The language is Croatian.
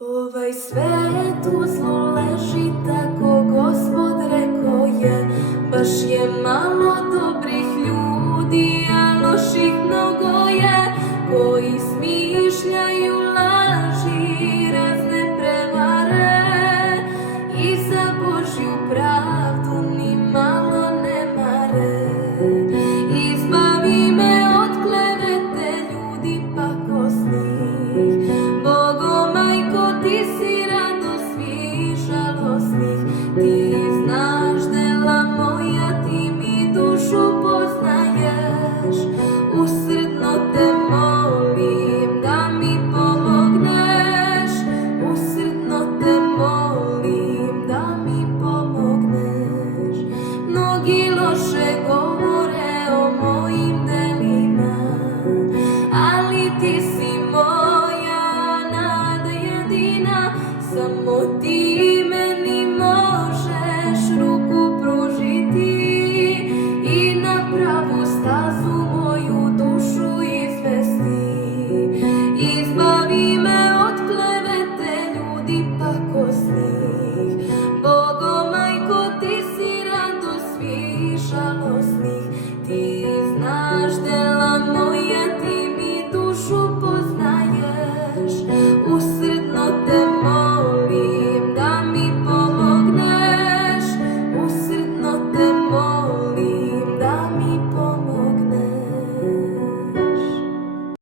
Ovaj svet u zlu leži, tako Gospod rekao je. Baš je malo dobrih ljudi, a loših mnogo je, koji smišljaju laži, razne prevare i za Božju pravdu ni malo ne mare. Izbavi me od klevete ljudi pakosnih, Bogo majko, ti si radost svih žalosnih. Ti znaš dela moja, ti mi dušu poznaješ. Usrdno te molim da mi pomogneš, usrdno te molim da mi pomogneš. Mnogi loše govore o mojim delima, ali ti si moja nada jedina, samo ti